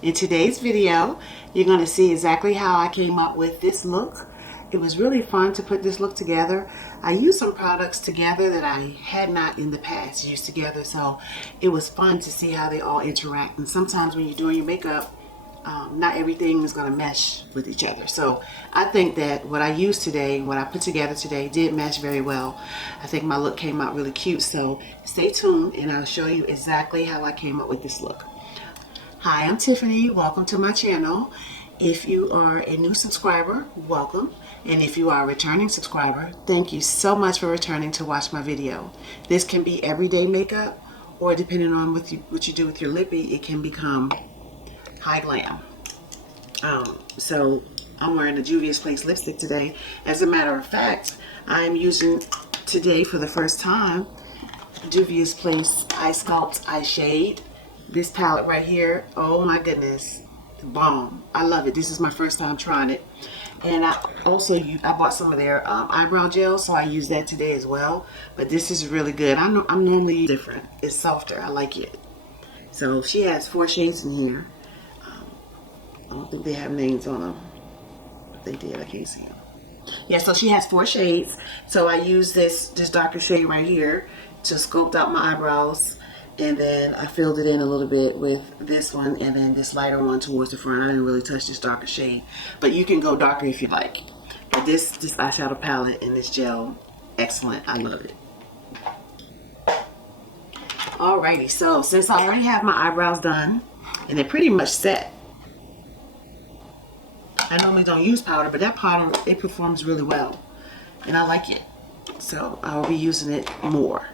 In today's video, you're going to see exactly how I came up with this look. It was really fun to put this look together. I used some products together that I had not in the past used together, so it was fun to see how they all interact. And sometimes when you're doing your makeup, not everything is going to mesh with each other. So I think that what I used today, what I put together today, did mesh very well. I think my look came out really cute. So stay tuned and I'll show you exactly how I came up with this look. Hi, I'm Tiffany. Welcome to my channel. If you are a new subscriber, welcome. And if you are a returning subscriber, thank you so much for returning to watch my video. This can be everyday makeup, or depending on what you do with your lippy, it can become high glam. So I'm wearing the Juvia's Place lipstick today. As a matter of fact, I'm using today for the first time Juvia's Place Eye Sculpt Eye Shade. This palette right here, oh my goodness, bomb. I love it. This is my first time trying it. And I bought some of their eyebrow gel, so I use that today as well. But this is really good. I'm normally different. It's softer. I like it. So she has 4 shades in here. I don't think they have names on them. If they did, I can't see them. Yeah, so she has 4 shades. So I use this darker shade right here to sculpt out my eyebrows. And then I filled it in a little bit with this one and then this lighter one towards the front. I didn't really touch this darker shade. But you can go darker if you like. But this eyeshadow palette and this gel, excellent. I love it. Alrighty, so since I already have my eyebrows done and they're pretty much set, I normally don't use powder, but that powder, it performs really well. And I like it. So I'll be using it more.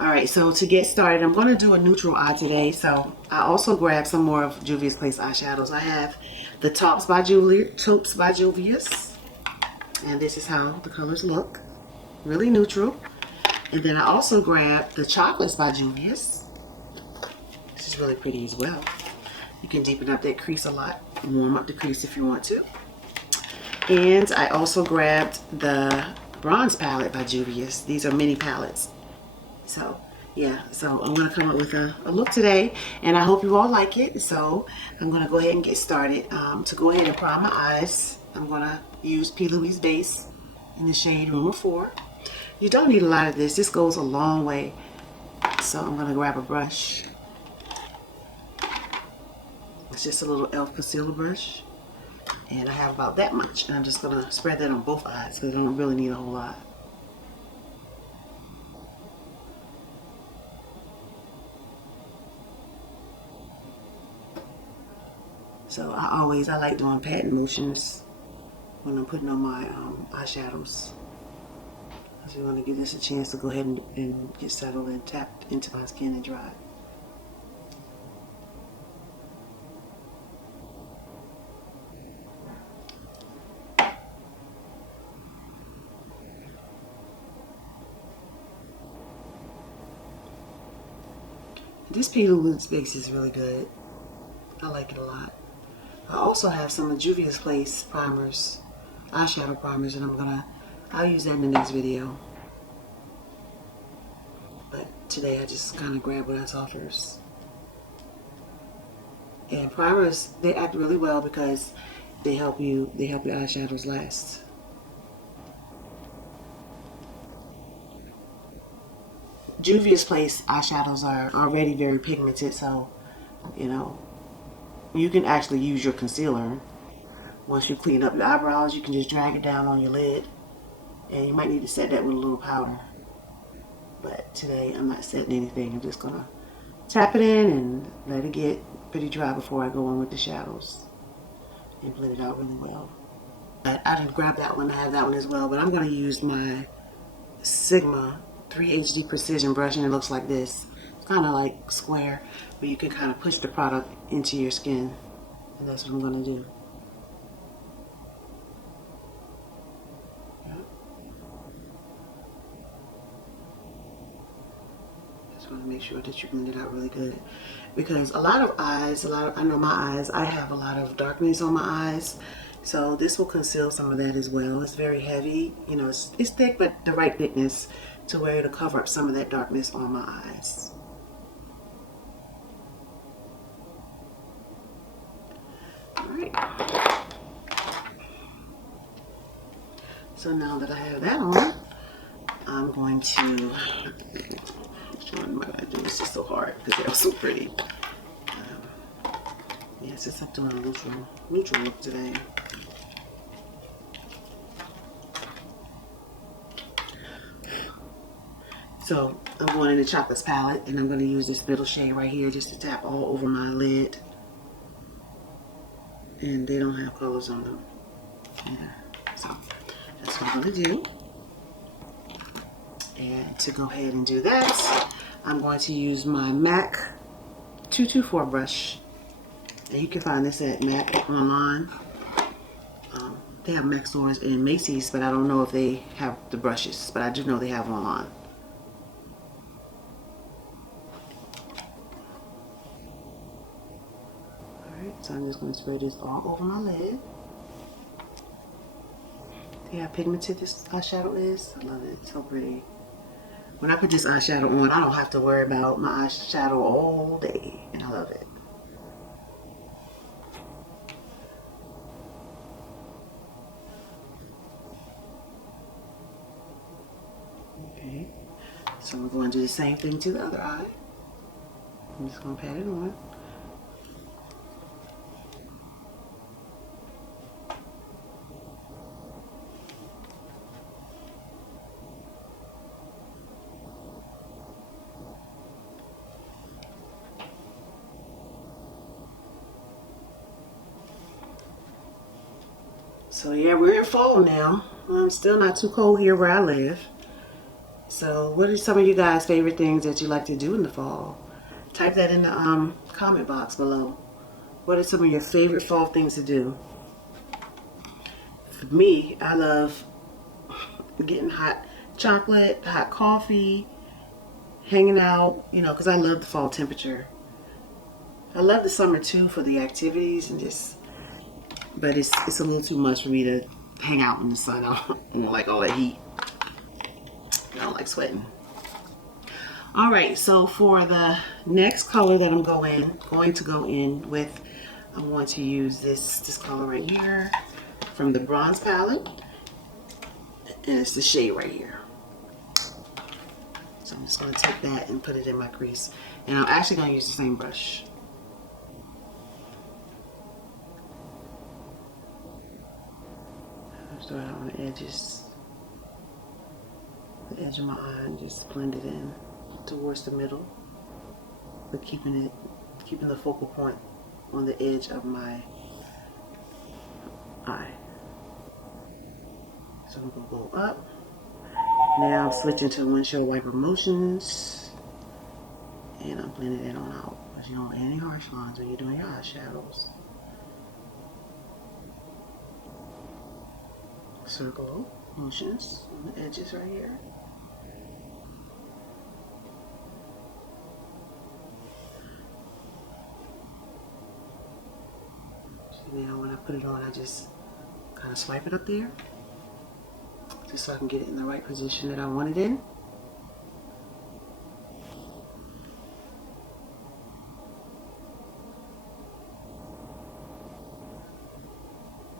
Alright, so to get started, I'm going to do a neutral eye today. So I also grabbed some more of Juvia's Place eyeshadows. I have the Taupes by Juvia's. And this is how the colors look. Really neutral. And then I also grabbed the Chocolates by Juvia's. This is really pretty as well. You can deepen up that crease a lot. Warm up the crease if you want to. And I also grabbed the Bronze palette by Juvia's. These are mini palettes. So yeah, so I'm going to come up with a look today, and I hope you all like it. So I'm going to go ahead and get started. To go ahead and prime my eyes, I'm going to use P. Louise Base in the shade Room 4. You don't need a lot of this. This goes a long way. So I'm going to grab a brush. It's just a little e.l.f. concealer brush. And I have about that much. And I'm just going to spread that on both eyes because I don't really need a whole lot. So I like doing patting motions when I'm putting on my eyeshadows. I just want to give this a chance to go ahead and get settled and tapped into my skin and dry. This P. Louise Base is really good. I like it a lot. I also have some of Juvia's Place primers, eyeshadow primers, and I'll use that in the next video. But today I just kind of grabbed what I saw first. And primers, they act really well because they help your eyeshadows last. Juvia's Place eyeshadows are already very pigmented, so you know, you can actually use your concealer. Once you clean up your eyebrows, you can just drag it down on your lid. And you might need to set that with a little powder. But today I'm not setting anything. I'm just going to tap it in and let it get pretty dry before I go on with the shadows. And blend it out really well. I didn't grab that one. I have that one as well. But I'm going to use my Sigma 3HD Precision brush, and it looks like this. It's kind of like square, but you can kind of push the product into your skin. And that's what I'm going to do. Just want to make sure that you blend it out really good. Because a lot of eyes, I know my eyes, I have a lot of darkness on my eyes. So this will conceal some of that as well. It's very heavy. You know, it's thick, but the right thickness to where it'll cover up some of that darkness on my eyes. So now that I have that on, I'm going to, which one am I going to do? This is so hard because they're so pretty. Yeah, since I'm doing a neutral look today. So I'm going in the Chocolates palette, and I'm going to use this middle shade right here just to tap all over my lid. And they don't have colors on them. Yeah. So that's what I'm going to do. And to go ahead and do that, I'm going to use my MAC 224 brush. And you can find this at MAC online. They have MAC stores in Macy's, but I don't know if they have the brushes. But I do know they have them online. Alright, so I'm just going to spread this all over my lid. See how pigmented this eyeshadow is? I love it. It's so pretty. When I put this eyeshadow on, I don't have to worry about my eyeshadow all day. And I love it. Okay. So we're going to do the same thing to the other eye. I'm just going to pat it on. So yeah, we're in fall now. I'm still not too cold here where I live. So what are some of you guys' favorite things that you like to do in the fall? Type that in the comment box below. What are some of your favorite fall things to do? For me, I love getting hot chocolate, hot coffee, hanging out, you know, because I love the fall temperature. I love the summer too for the activities and just, but it's a little too much for me to hang out in the sun. I don't like all that heat. I don't like sweating. All right, so for the next color that I'm going to go in with, I'm going to use this color right here from the Bronze palette, and it's the shade right here. So I'm just going to take that and put it in my crease, and I'm actually going to use the same brush. Start out on the edges, the edge of my eye, and just blend it in towards the middle, but keeping the focal point on the edge of my eye. So I'm gonna go up. Now I'm switching to windshield wiper motions, and I'm blending it on out. Because you don't want any harsh lines when you're doing your eyeshadows. Circle motions on the edges right here. So now when I put it on, I just kind of swipe it up there, just so I can get it in the right position that I want it in.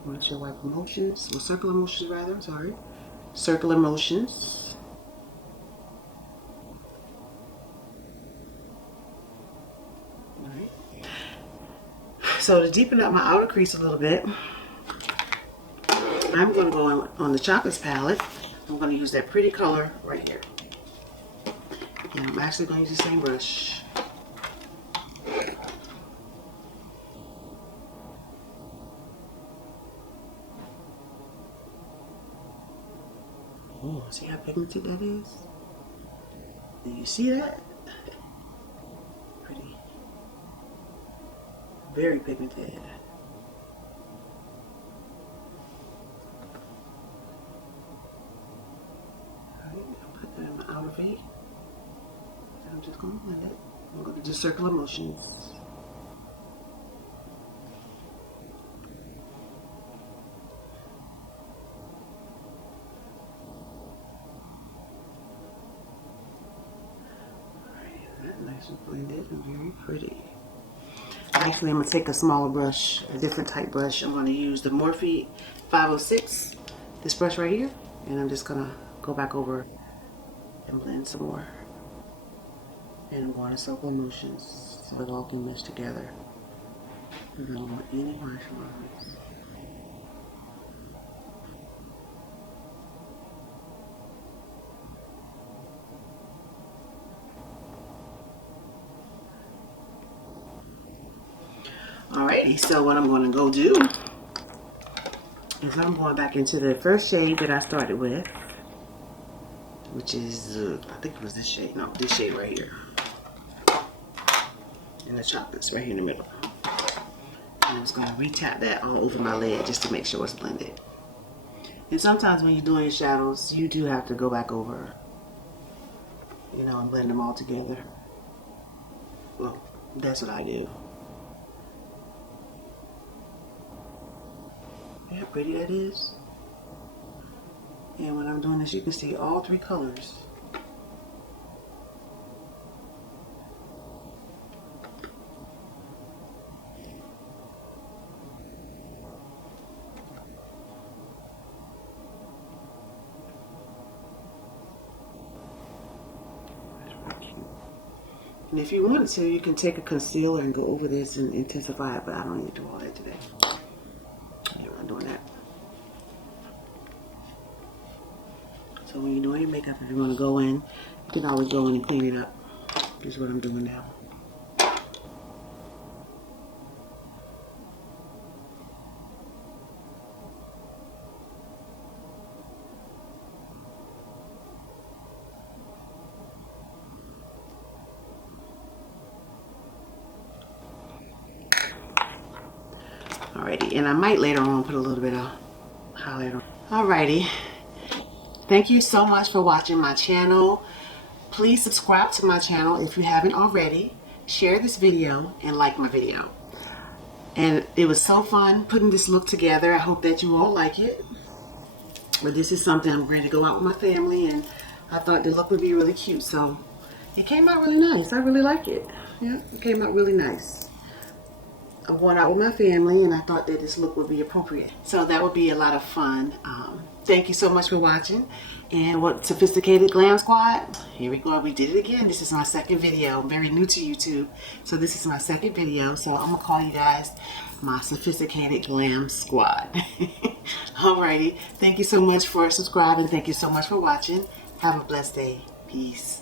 Windshield wiper motions, or circular motions rather, sorry. Circular motions. Alright. So to deepen up my outer crease a little bit, I'm going to go on the Chocolates palette. I'm going to use that pretty color right here. And I'm actually going to use the same brush. Oh, see how pigmented that is? Do you see that? Pretty. Very pigmented. Alright, I'll put that in my outer V. I'm just going to blend it. I'm going to do circular motions. Nice and blended and very pretty. Actually, I'm going to take a smaller brush, a different type brush. I'm going to use the Morphe 506, this brush right here. And I'm just gonna go back over and blend some more. And I'm going in circle motions so it all can mesh together. I don't want any harsh lines. Alrighty, so what I'm going to go do is I'm going back into the first shade that I started with, which is, I think it was this shade. No, this shade right here. And the chocolate's right here in the middle. And I'm just going to re-tap that all over my lid just to make sure it's blended. And sometimes when you're doing your shadows, you do have to go back over, you know, and blend them all together. Well, that's what I do. See how pretty that is? And when I'm doing this, you can see all three colors. And if you wanted to, you can take a concealer and go over this and intensify it, but I don't need to do all that today. Yeah, I'm not doing that. So when you're doing your makeup, if you want to go in, you can always go in and clean it up. Here's what I'm doing now. Alrighty, and I might later on put a little bit of highlighter on. Alrighty, thank you so much for watching my channel. Please subscribe to my channel if you haven't already. Share this video and like my video. And it was so fun putting this look together. I hope that you all like it. But this is something I'm ready to go out with my family, and I thought the look would be really cute. So it came out really nice. I really like it. Yeah, it came out really nice. I'm going out with my family, and I thought that this look would be appropriate. So that would be a lot of fun. Thank you so much for watching. And what Sophisticated Glam Squad? Here we go. We did it again. This is my second video. I'm very new to YouTube. So this is my second video. So I'm going to call you guys my Sophisticated Glam Squad. Alrighty. Thank you so much for subscribing. Thank you so much for watching. Have a blessed day. Peace.